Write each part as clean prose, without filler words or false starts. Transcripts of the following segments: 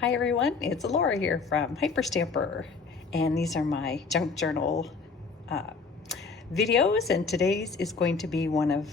Hi everyone, it's Laura here from Hyperstamper, and these are my junk journal videos, and today's is going to be one of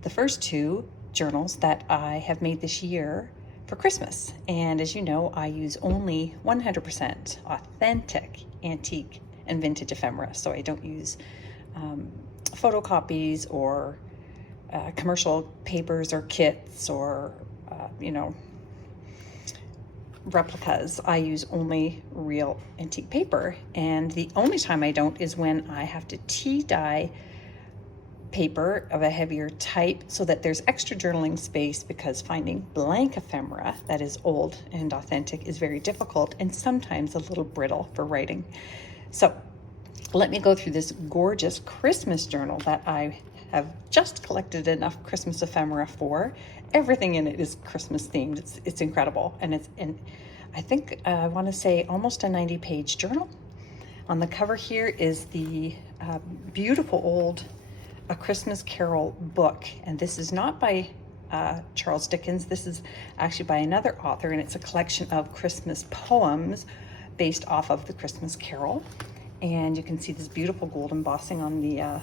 the first two journals that I have made this year for Christmas. And as you know, I use only 100% authentic antique and vintage ephemera, so I don't use photocopies or commercial papers or kits or replicas. I use only real antique paper, and the only time I don't is when I have to tea dye paper of a heavier type so that there's extra journaling space, because finding blank ephemera that is old and authentic is very difficult and sometimes a little brittle for writing. So let me go through this gorgeous Christmas journal that I have just collected enough Christmas ephemera for. Everything in it is Christmas themed. It's incredible, and I think I want to say almost a 90-page journal. On the cover here is the beautiful old A Christmas Carol book, and this is not by Charles Dickens. This is actually by another author, and it's a collection of Christmas poems based off of the Christmas Carol. And you can see this beautiful gold embossing on the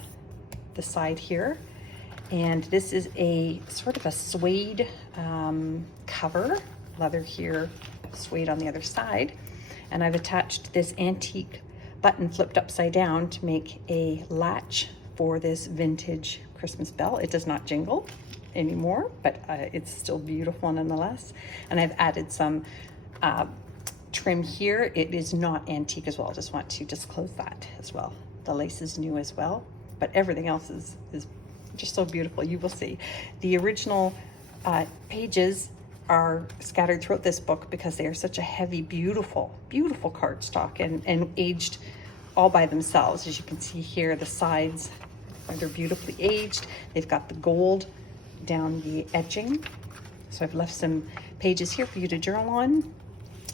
side here. And this is a sort of a suede cover, leather here, suede on the other side. And I've attached this antique button flipped upside down to make a latch for this vintage Christmas bell. It does not jingle anymore, but it's still beautiful nonetheless. And I've added some trim here. It is not antique as well. I just want to disclose that as well. The lace is new as well, but everything else is just so beautiful. You will see. The original pages are scattered throughout this book because they are such a heavy, beautiful, beautiful cardstock and aged all by themselves. As you can see here, the sides, they're beautifully aged. They've got the gold down the edging. So I've left some pages here for you to journal on.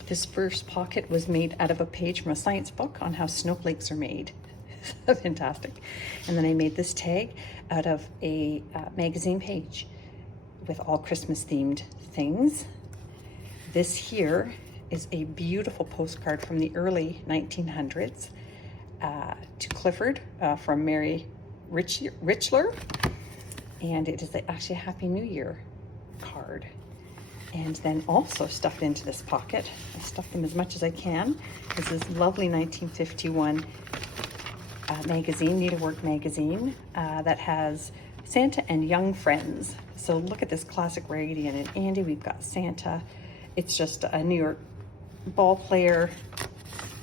This first pocket was made out of a page from a science book on how snowflakes are made. Fantastic. And then I made this tag out of a magazine page with all Christmas themed things. This here is a beautiful postcard from the early 1900s to Clifford from Mary Richler, and it is actually a Happy New Year card. And then also stuffed into this pocket, I stuffed them as much as I can, is this lovely 1951 magazine, Needlework magazine, that has Santa and Young Friends. So look at this classic Raggedy Ann and Andy. We've got Santa. It's just a New York ball player.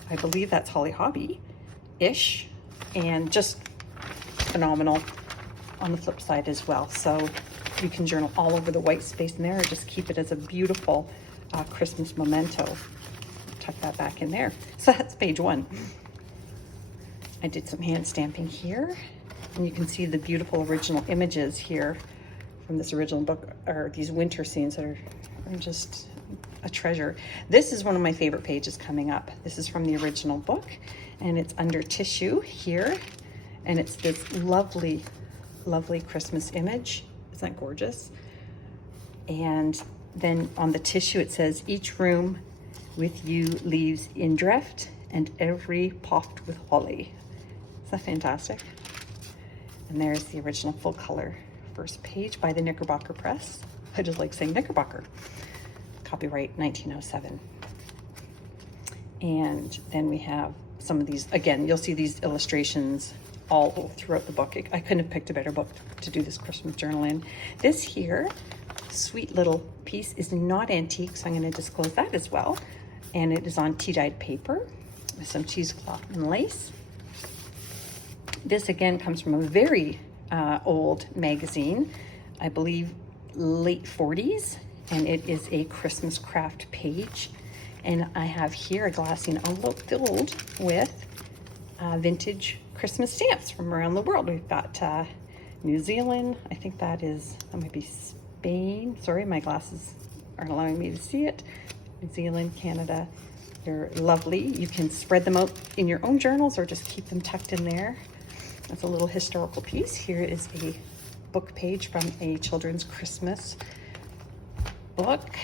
I believe that's Holly Hobbie-ish, and just phenomenal on the flip side as well. So you can journal all over the white space in there, or just keep it as a beautiful Christmas memento. Tuck that back in there. So that's page one. I did some hand stamping here, and you can see the beautiful original images here from this original book, or these winter scenes that are just a treasure. This is one of my favorite pages coming up. This is from the original book, and it's under tissue here, and it's this lovely, lovely Christmas image. Isn't that gorgeous? And then on the tissue it says, "Each room with you leaves in dreft, and every poft with holly." Isn't that fantastic? And there's the original full color first page by the Knickerbocker Press. I just like saying Knickerbocker. Copyright 1907. And then we have some of these, again, you'll see these illustrations all throughout the book. I couldn't have picked a better book to do this Christmas journal in. This here, sweet little piece, is not antique, so I'm going to disclose that as well. And it is on tea-dyed paper with some cheesecloth and lace. This again comes from a very old magazine, I believe late 40s, and it is a Christmas craft page. And I have here a glassine envelope filled with vintage Christmas stamps from around the world. We've got New Zealand, I think that might be Spain. Sorry, my glasses aren't allowing me to see it. New Zealand, Canada. They're lovely. You can spread them out in your own journals or just keep them tucked in there. That's a little historical piece. Here is a book page from a children's Christmas book.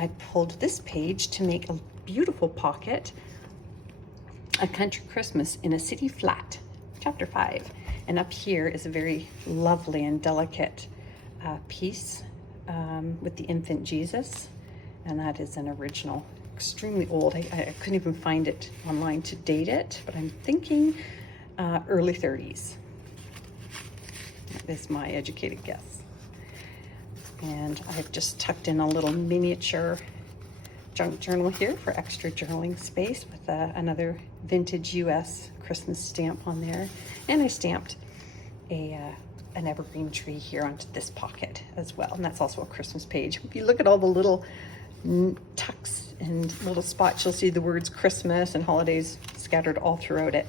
I pulled this page to make a beautiful pocket, A Country Christmas in a City Flat, chapter 5. And up here is a very lovely and delicate piece with the infant Jesus. And that is an original, extremely old. I couldn't even find it online to date it, but I'm thinking early 30s. That is my educated guess. And I've just tucked in a little miniature junk journal here for extra journaling space with another vintage US Christmas stamp on there. And I stamped an evergreen tree here onto this pocket as well. And that's also a Christmas page. If you look at all the little tucks and little spots, you'll see the words Christmas and holidays scattered all throughout it.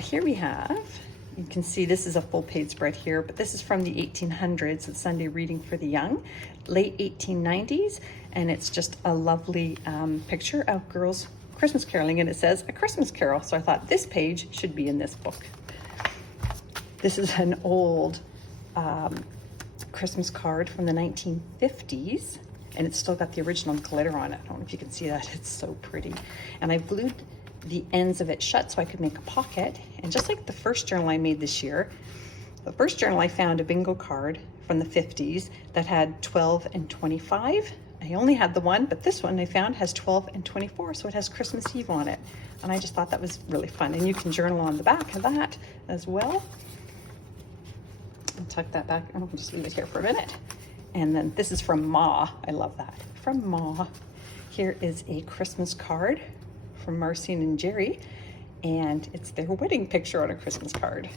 Here we have, you can see this is a full page spread here, but this is from the 1800s. It's Sunday Reading for the Young, late 1890s, and it's just a lovely picture of girls Christmas caroling, and it says A Christmas Carol. So I thought this page should be in this book. This is an old Christmas card from the 1950s, and it's still got the original glitter on it. I don't know if you can see that. It's so pretty. And I glued the ends of it shut so I could make a pocket. And just like the first journal I made this year, the first journal I found a bingo card from the 50s that had 12 and 25. I only had the one, but this one I found has 12 and 24, so it has Christmas Eve on it. And I just thought that was really fun. And you can journal on the back of that as well. I'll tuck that back. I'll just leave it here for a minute. And then this is from Ma. I love that. From Ma. Here is a Christmas card from Marcine and Jerry, and it's their wedding picture on a Christmas card.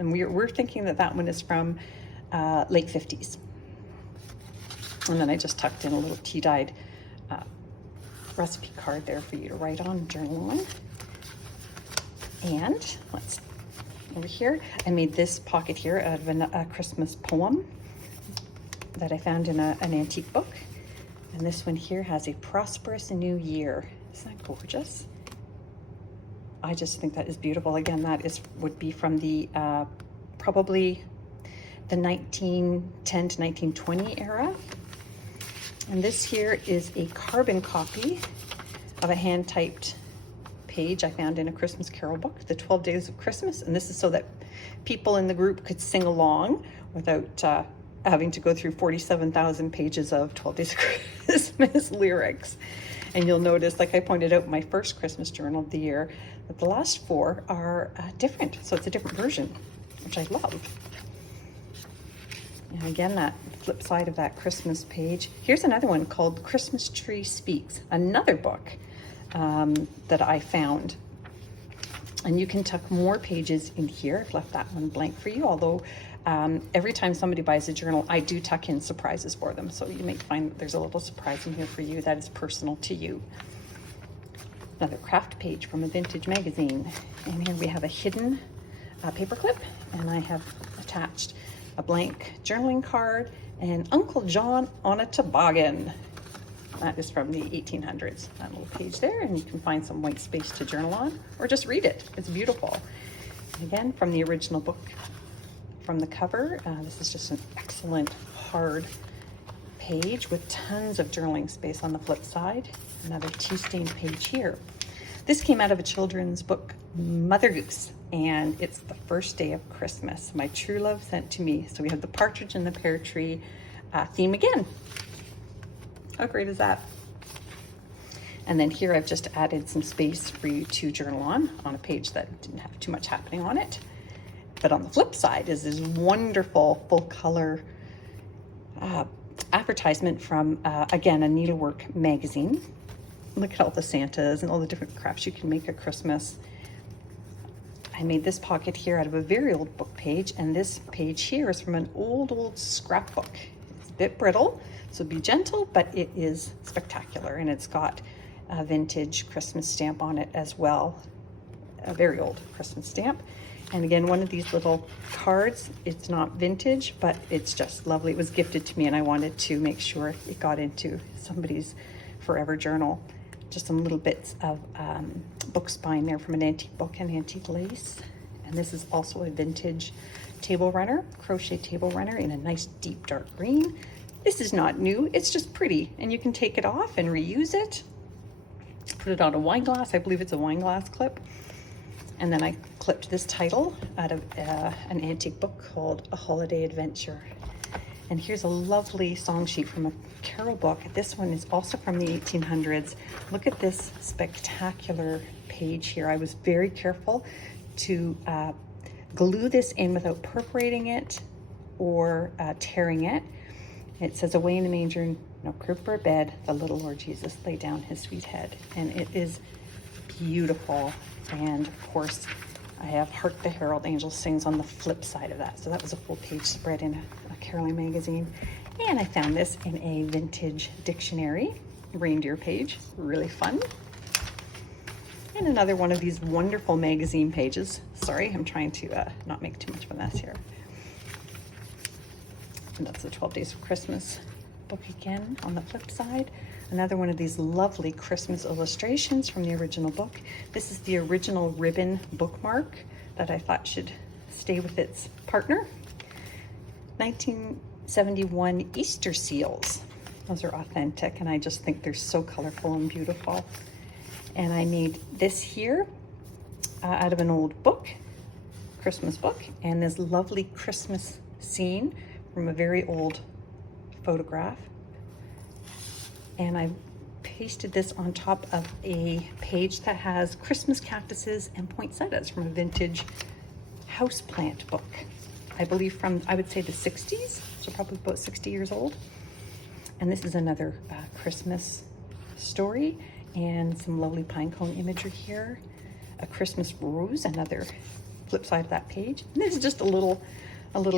And we're thinking that that one is from late 50s. And then I just tucked in a little tea-dyed recipe card there for you to write on and journal on. And let's over here, I made this pocket here out of a Christmas poem that I found in an antique book. And this one here has a prosperous new year. Isn't that gorgeous? I just think that is beautiful. Again, that would be from the probably the 1910 to 1920 era. And this here is a carbon copy of a hand-typed page I found in a Christmas Carol book, The 12 Days of Christmas. And this is so that people in the group could sing along without having to go through 47,000 pages of 12 Days of Christmas lyrics. And you'll notice, like I pointed out in my first Christmas journal of the year, that the last 4 are different. So it's a different version, which I love. And again, that flip side of that Christmas page. Here's another one called Christmas Tree Speaks, another book that I found. And you can tuck more pages in here. I've left that one blank for you, although every time somebody buys a journal, I do tuck in surprises for them. So you may find that there's a little surprise in here for you that is personal to you. Another craft page from a vintage magazine. And here we have a hidden paper clip, and I have attached a blank journaling card and Uncle John on a toboggan. That is from the 1800s. That little page there, and you can find some white space to journal on or just read it. It's beautiful. Again, from the original book. From the cover, this is just an excellent hard page with tons of journaling space on the flip side. Another tea-stained page here. This came out of a children's book, Mother Goose, and it's the first day of Christmas. My true love sent to me. So we have the partridge in the pear tree theme again. How great is that? And then here I've just added some space for you to journal on a page that didn't have too much happening on it. But on the flip side is this wonderful full color advertisement from, again, a needlework magazine. Look at all the Santas and all the different crafts you can make at Christmas. I made this pocket here out of a very old book page, and this page here is from an old scrapbook. It's a bit brittle, so be gentle, but it is spectacular, and it's got a vintage Christmas stamp on it as well, a very old Christmas stamp. And again, one of these little cards, it's not vintage, but it's just lovely. It was gifted to me, and I wanted to make sure it got into somebody's forever journal. Just some little bits of book spine there from an antique book and antique lace. And this is also a vintage table runner, crochet table runner in a nice deep dark green. This is not new, it's just pretty, and you can take it off and reuse it. Put it on a wine glass, I believe it's a wine glass clip. And then I clipped this title out of an antique book called A Holiday Adventure. And here's a lovely song sheet from a Caroll book. This one is also from the 1800s. Look at this spectacular page here. I was very careful to glue this in without perforating it or tearing it. It says, away in the manger, no crib or bed, the little Lord Jesus laid down his sweet head. And it is beautiful. And of course, I have Hark the Herald Angels Sings on the flip side of that. So that was a full page spread in a Caroll magazine. And I found this in a vintage dictionary, reindeer page, really fun. And another one of these wonderful magazine pages. Sorry, I'm trying to not make too much of a mess here. And that's the 12 Days of Christmas book again on the flip side. Another one of these lovely Christmas illustrations from the original book. This is the original ribbon bookmark that I thought should stay with its partner. 1971 Easter seals. Those are authentic, and I just think they're so colorful and beautiful. And I made this here out of an old book, Christmas book, and this lovely Christmas scene from a very old photograph. And I pasted this on top of a page that has Christmas cactuses and poinsettias from a vintage houseplant book. I believe from, I would say the 60s, so probably about 60 years old. And this is another Christmas story and some lovely pine cone imagery here. A Christmas rose, another flip side of that page. And this is just a little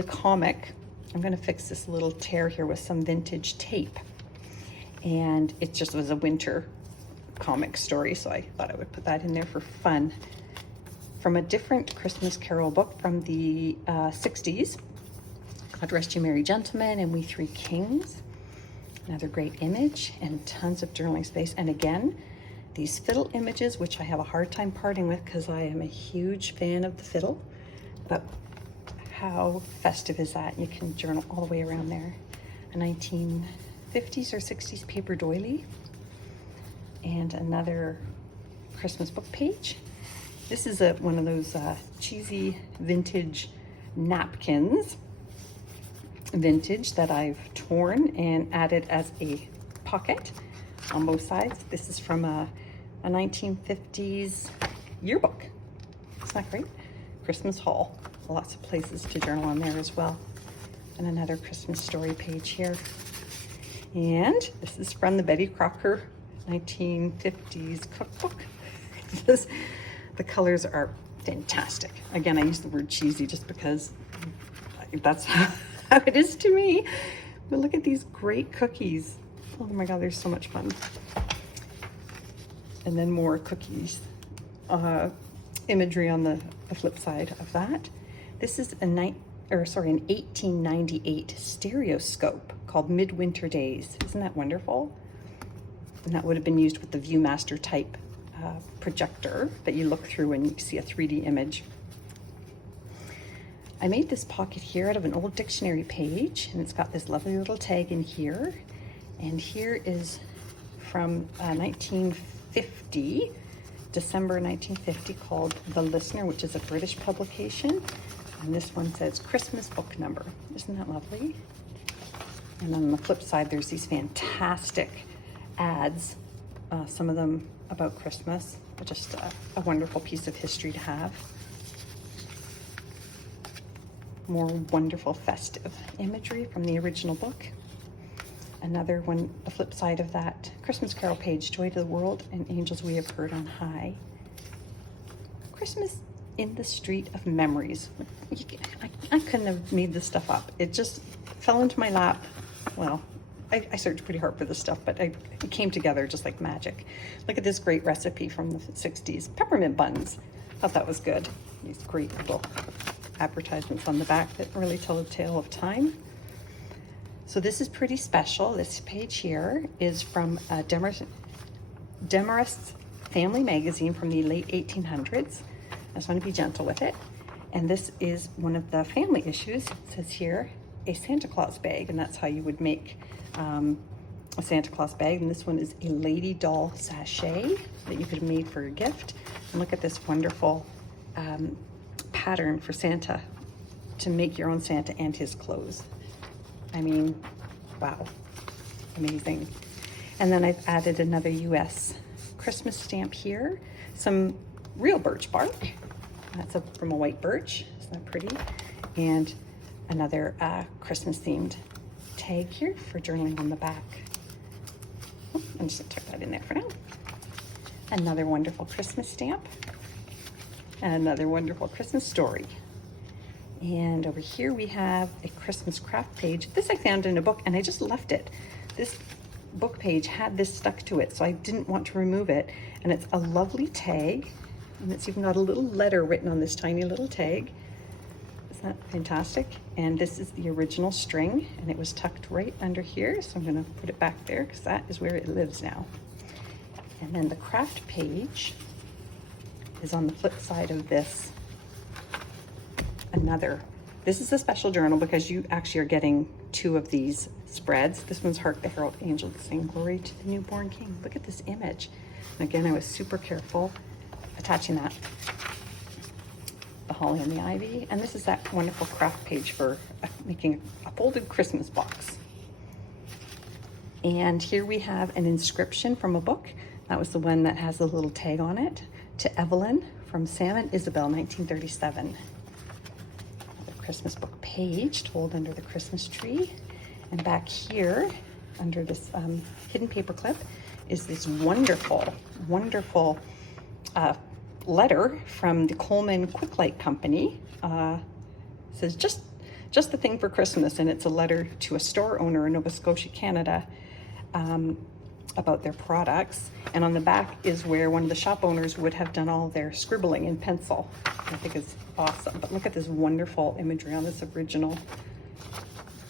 comic. I'm gonna fix this little tear here with some vintage tape. And it just was a winter comic story, so I thought I would put that in there for fun. From a different Christmas Caroll book from the 60s, God Rest You Merry Gentlemen and We Three Kings. Another great image and tons of journaling space. And again, these fiddle images, which I have a hard time parting with because I am a huge fan of the fiddle, but how festive is that? You can journal all the way around there. A 1950s or 60s paper doily. And another Christmas book page. This is one of those cheesy vintage napkins. Vintage that I've torn and added as a pocket on both sides. This is from a 1950s yearbook. Isn't that great? Christmas haul. Lots of places to journal on there as well. And another Christmas story page here. And this is from the Betty Crocker 1950s cookbook. The colors are fantastic. Again, I use the word cheesy just because that's how it is to me. But look at these great cookies. Oh my God, they're so much fun. And then more cookies. Imagery on the flip side of that. This is an 1898 stereoscope called Midwinter Days. Isn't that wonderful? And that would have been used with the Viewmaster type projector that you look through and you see a 3D image. I made this pocket here out of an old dictionary page, and it's got this lovely little tag in here. And here is from 1950, December 1950, called The Listener, which is a British publication. And this one says Christmas book number. Isn't that lovely? And then on the flip side, there's these fantastic ads, some of them about Christmas, but just a wonderful piece of history to have. More wonderful festive imagery from the original book. Another one, the flip side of that Christmas Caroll page, Joy to the World and Angels We Have Heard on High. Christmas in the Street of Memories. I couldn't have made this stuff up. It just fell into my lap. Well, I searched pretty hard for this stuff, but it came together just like magic. Look at this great recipe from the 60s. Peppermint buns. Thought that was good. These great little advertisements on the back that really tell a tale of time. So this is pretty special. This page here is from Demarest's Family Magazine from the late 1800s. I just want to be gentle with it. And this is one of the family issues. It says here, a Santa Claus bag, and that's how you would make a Santa Claus bag, and this one is a lady doll sachet that you could have made for a gift. And look at this wonderful pattern for Santa, to make your own Santa and his clothes. I mean, wow, amazing. And then I've added another US Christmas stamp here, some real birch bark. That's from a white birch, isn't that pretty? And another Christmas themed tag here for journaling on the back. Oh, I'm just gonna tuck that in there for now. Another wonderful Christmas stamp, and another wonderful Christmas story. And over here we have a Christmas craft page. This I found in a book and I just left it. This book page had this stuck to it, so I didn't want to remove it. And it's a lovely tag, and it's even got a little letter written on this tiny little tag. Isn't that fantastic? And this is the original string, and it was tucked right under here, so I'm gonna put it back there because that is where it lives now. And then the craft page is on the flip side of this. This is a special journal because you actually are getting 2 of these spreads. This one's Hark the Herald Angels Sing Glory to the Newborn King. Look at this image. And again, I was super careful attaching that. The holly and the ivy. And this is that wonderful craft page for making a folded Christmas box. And here we have an inscription from a book. That was the one that has the little tag on it. To Evelyn from Sam and Isabel, 1937. Christmas book page told under the Christmas tree. And back here under this hidden paper clip is this wonderful, wonderful letter from the Coleman Quick Light Company. It says just the thing for Christmas, and it's a letter to a store owner in Nova Scotia, Canada, about their products. And on the back is where one of the shop owners would have done all their scribbling in pencil. I think it's awesome. But look at this wonderful imagery on this original.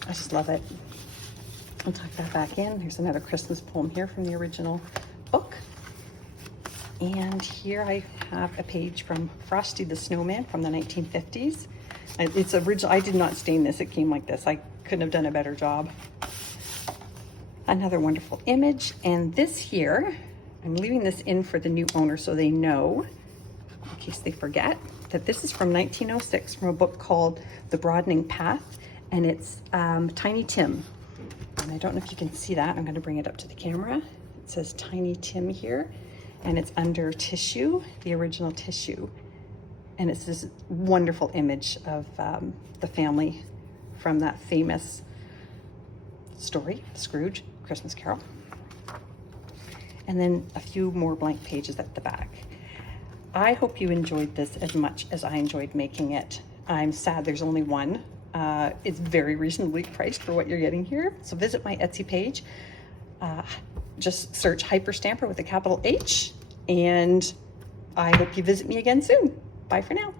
I just love it. I'll tuck that back in. Here's another Christmas poem here from the original book. And here I have a page from Frosty the Snowman from the 1950s. It's original. I did not stain this. It came like this. I couldn't have done a better job. Another wonderful image. And this here, I'm leaving this in for the new owner so they know, in case they forget, that this is from 1906 from a book called The Broadening Path, and it's Tiny Tim. And I don't know if you can see that. I'm going to bring it up to the camera. It says Tiny Tim here, and it's under tissue, the original tissue. And it's this wonderful image of the family from that famous story, Scrooge, Christmas Carol. And then a few more blank pages at the back. I hope you enjoyed this as much as I enjoyed making it. I'm sad there's only one. It's very reasonably priced for what you're getting here. So visit my Etsy page. Just search Hyper Stamper with a capital H, and I hope you visit me again soon. Bye for now.